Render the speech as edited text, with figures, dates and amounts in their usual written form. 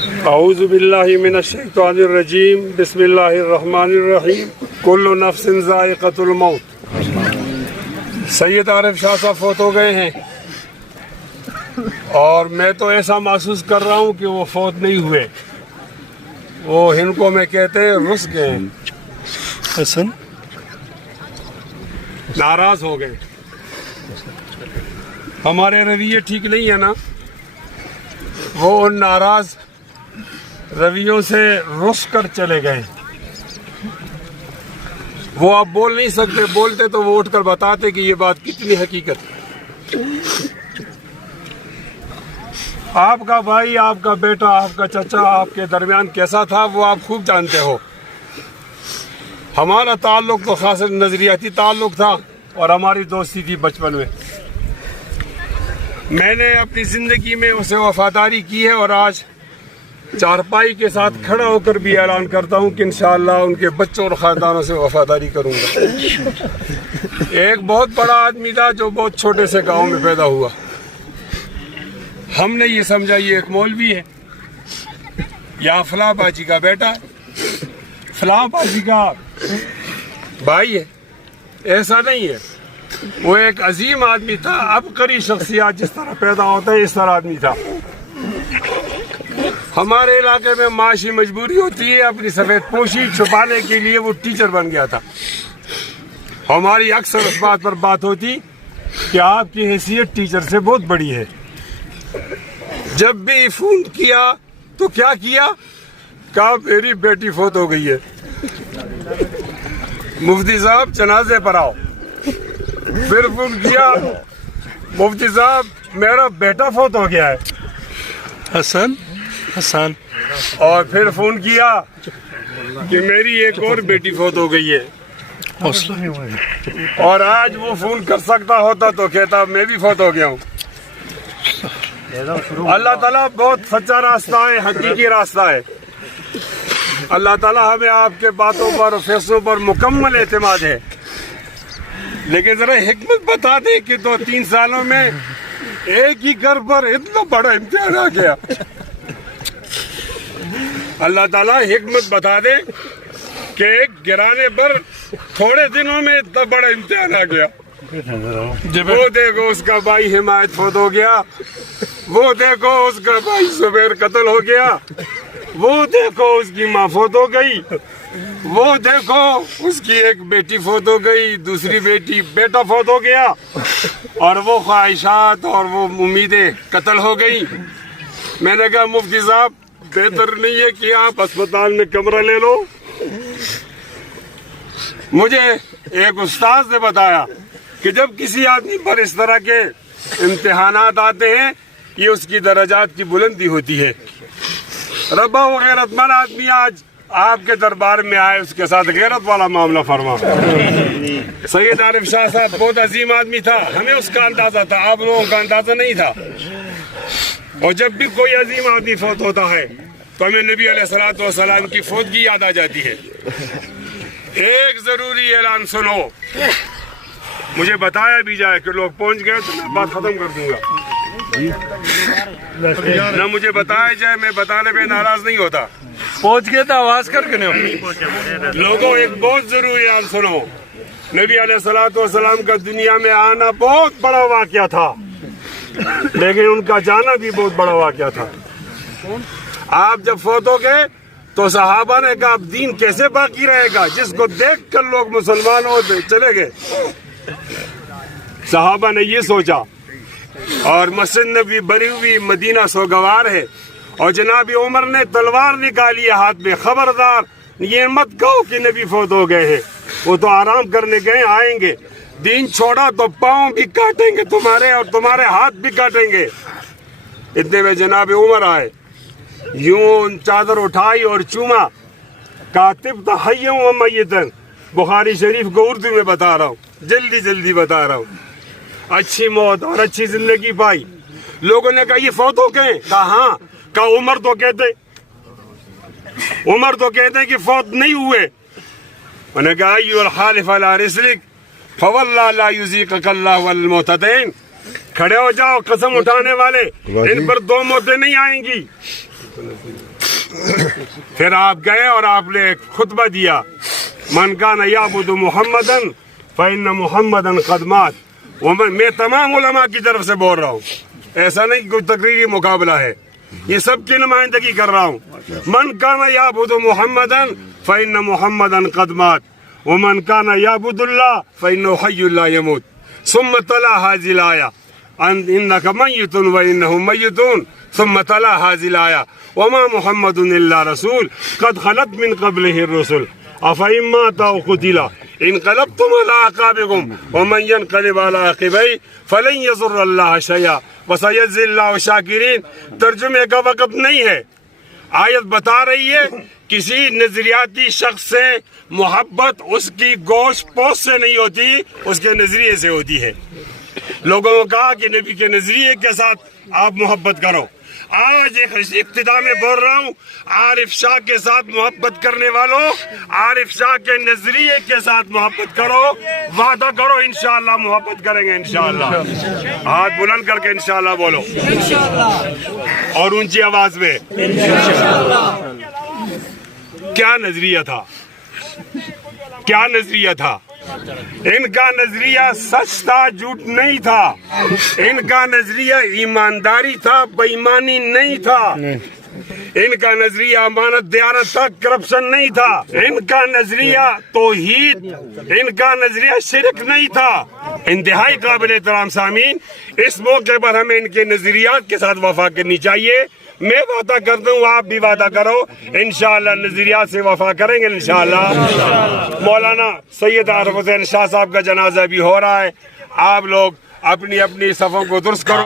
اعوذ باللہ من الشیطان الرجیم بسم اللہ الرحمن الرحیم کل نفس ذائقۃ الموت۔ سید عارف شاہ صاحب فوت ہو گئے ہیں اور میں تو ایسا محسوس کر رہا ہوں کہ وہ فوت نہیں ہوئے، وہ ہن کو میں کہتے ہیں رس گئے، حسن ناراض ہو گئے، ہمارے رویے ٹھیک نہیں ہے نا، وہ ان ناراض رویوں سے رس کر چلے گئے۔ وہ آپ بول نہیں سکتے، بولتے تو وہ اٹھ کر بتاتے کہ یہ بات کتنی حقیقت ہے۔ آپ کا بھائی، آپ کا بیٹا، آپ کا چچا آپ کے درمیان کیسا تھا وہ آپ خوب جانتے ہو۔ ہمارا تعلق تو خاص نظریاتی تعلق تھا اور ہماری دوستی تھی بچپن میں۔ میں نے اپنی زندگی میں اسے وفاداری کی ہے اور آج چارپائی کے ساتھ کھڑا ہو کر بھی اعلان کرتا ہوں کہ انشاءاللہ ان کے بچوں اور خاندانوں سے وفاداری کروں گا۔ ایک بہت بڑا آدمی تھا جو بہت چھوٹے سے گاؤں میں پیدا ہوا، ہم نے یہ سمجھا یہ ایک مولوی ہے یا فلاں باجی کا بیٹا ہے، فلاں باجی کا بھائی ہے، ایسا نہیں ہے۔ وہ ایک عظیم آدمی تھا، عبقری شخصیات جس طرح پیدا ہوتا ہے اس طرح آدمی تھا۔ ہمارے علاقے میں معاشی مجبوری ہوتی ہے، اپنی سفید پوشی چھپانے کے لیے وہ ٹیچر بن گیا تھا۔ ہماری اکثر اس بات پر بات ہوتی کہ آپ کی حیثیت ٹیچر سے بہت بڑی ہے۔ جب بھی فون کیا تو کیا کیا؟ کہا میری بیٹی فوت ہو گئی ہے، مفتی صاحب جنازے پر آؤ۔ پھر فون کیا، مفتی صاحب میرا بیٹا فوت ہو گیا ہے۔ حسن اور پھر فون کیا کہ میری ایک اور بیٹی فوت ہو گئی ہے۔ اور آج وہ فون کر سکتا ہوتا تو کہتا میں بھی فوت ہو گیا ہوں۔ اللہ تعالیٰ بہت سچا راستہ ہے، حقیقی راستہ ہے۔ اللہ تعالیٰ ہمیں آپ کے باتوں پر فیصلوں پر مکمل اعتماد ہے، لیکن ذرا حکمت بتا دیں کہ 2-3 سالوں میں ایک ہی گھر پر اتنا بڑا امتحان آ گیا۔ اللہ تعالیٰ حکمت بتا دے کہ ایک گرانے پر تھوڑے دنوں میں اتنا بڑا امتحان آ گیا۔ وہ دیکھو اس کا بھائی حمایت فوت ہو گیا، وہ دیکھو اس کا بھائی زبیر قتل ہو گیا، وہ دیکھو اس کی ماں فوت ہو گئی، وہ دیکھو اس کی ایک بیٹی فوت ہو گئی، دوسری بیٹا فوت ہو گیا، اور وہ خواہشات اور وہ امیدیں قتل ہو گئی۔ میں نے کہا مفتی صاحب بہتر نہیں ہے کہ آپ اسپتال میں کمرہ لے لو؟ مجھے ایک استاذ نے بتایا کہ جب کسی آدمی پر اس طرح کے امتحانات آتے ہیں یہ اس کی درجات کی بلندی ہوتی ہے۔ ربا و غیرت مند آدمی آج آپ کے دربار میں آئے، اس کے ساتھ غیرت والا معاملہ فرما۔ سید عارف شاہ صاحب بہت عظیم آدمی تھا، ہمیں اس کا اندازہ تھا، آپ لوگوں کا اندازہ نہیں تھا۔ اور جب بھی کوئی عظیم آدمی فوت ہوتا ہے تو ہمیں نبی علیہ الصلوۃ والسلام کی فوتگی یاد آ جاتی ہے۔ ایک ضروری اعلان سنو، مجھے بتایا بھی جائے کہ لوگ پہنچ گئے تو میں بات ختم کر دوں گا، نہ مجھے بتایا جائے، میں بتانے پہ ناراض نہیں ہوتا۔ پہنچ گئے تو آواز کر کے نہیں۔ لوگوں ایک بہت ضروری اعلان سنو، نبی علیہ الصلوۃ والسلام کا دنیا میں آنا بہت بڑا واقعہ تھا، لیکن ان کا جانا بھی بہت بڑا واقعہ تھا۔ آپ جب فوت ہو گئے تو صحابہ نے کہا اب دین کیسے باقی رہے گا، جس کو دیکھ کر لوگ مسلمان ہوتے چلے گئے۔ صحابہ نے یہ سوچا اور مسجد نبوی بری ہوئی، مدینہ سوگوار ہے، اور جناب عمر نے تلوار نکالی ہے ہاتھ میں، خبردار یہ مت کہو کہ نبی فوت ہو گئے ہیں، وہ تو آرام کرنے گئے، آئیں گے، دین چھوڑا تو پاؤں بھی کاٹیں گے تمہارے اور تمہارے ہاتھ بھی کاٹیں گے۔ اتنے میں جناب عمر آئے، یوں چادر اٹھائی اور چوما، کاتب تحیّن و میتن، بخاری شریف کو اردو میں بتا رہا ہوں، جلدی بتا رہا ہوں۔ اچھی موت اور اچھی زندگی پائی۔ لوگوں نے کہا یہ فوت ہو گئے؟ کہا ہاں۔ کہا عمر تو کہتے کہ فوت نہیں ہوئے۔ انہوں نے کہا ایو الحالف علی رسلک فواللہ لا یذیقک اللہ والموتتین، کھڑے ہو جاؤ قسم اٹھانے والے، ان پر 2 موتیں نہیں آئیں گی، پھر آپ گئے اور آپ نے ایک خطبہ دیا، من کان یعبد محمدن فإن محمدن قد مات. میں تمام علماء کی طرف سے بول رہا ہوں، ایسا نہیں کہ کوئی تقریری مقابلہ ہے، یہ سب کی نمائندگی کر رہا ہوں. من کان یعبد محمدن فإن محمدن قد مات ومن کان یعبد اللہ فإنہ حی لا یموت. ثم تلا هذه الآية انک میت وانہم میتون. ثم تلا هذه الآية وما محمد الا رسول قد خلت من قبله الرسل افإن مات او قتل انقلبتم على اعقابكم ومن ينقلب على عقبيه فلن يضر الله شيئا وسيجزي الله الشاكرين. ترجمے کا وقت نہیں ہے، آیت بتا رہی ہے کسی نظریاتی شخص سے محبت اس کی گوشت پوست سے نہیں ہوتی، اس کے نظریے سے ہوتی ہے. لوگوں کو کہا کہ نبی کے نظریے کے ساتھ آپ محبت کرو. آج ابتدا میں بول رہا ہوں، عارف شاہ کے ساتھ محبت کرنے والوں، عارف شاہ کے نظریے کے ساتھ محبت کرو، وعدہ کرو انشاءاللہ محبت کریں گے انشاءاللہ. ہاتھ بلند کر کے انشاءاللہ بولو اور اونچی آواز میں. کیا نظریہ تھا، کیا نظریہ تھا؟ ان کا نظریہ سچ تھا، جھوٹ نہیں تھا. ان کا نظریہ ایمانداری تھا، بے ایمانی نہیں تھا. ان کا نظریہ امانت دیانت تھا، کرپشن نہیں تھا. ان کا نظریہ توحید، ان کا نظریہ شرک نہیں تھا. انتہائی قابل احترام سامعین، اس موقع پر ہمیں ان کے نظریات کے ساتھ وفا کرنی چاہیے. میں وعدہ کرتا ہوں، آپ بھی وعدہ کرو، انشاءاللہ نظریات سے وفا کریں گے انشاءاللہ. مولانا سید عارف حسین شاہ صاحب کا جنازہ بھی ہو رہا ہے، آپ لوگ اپنی اپنی صفوں کو درست کرو.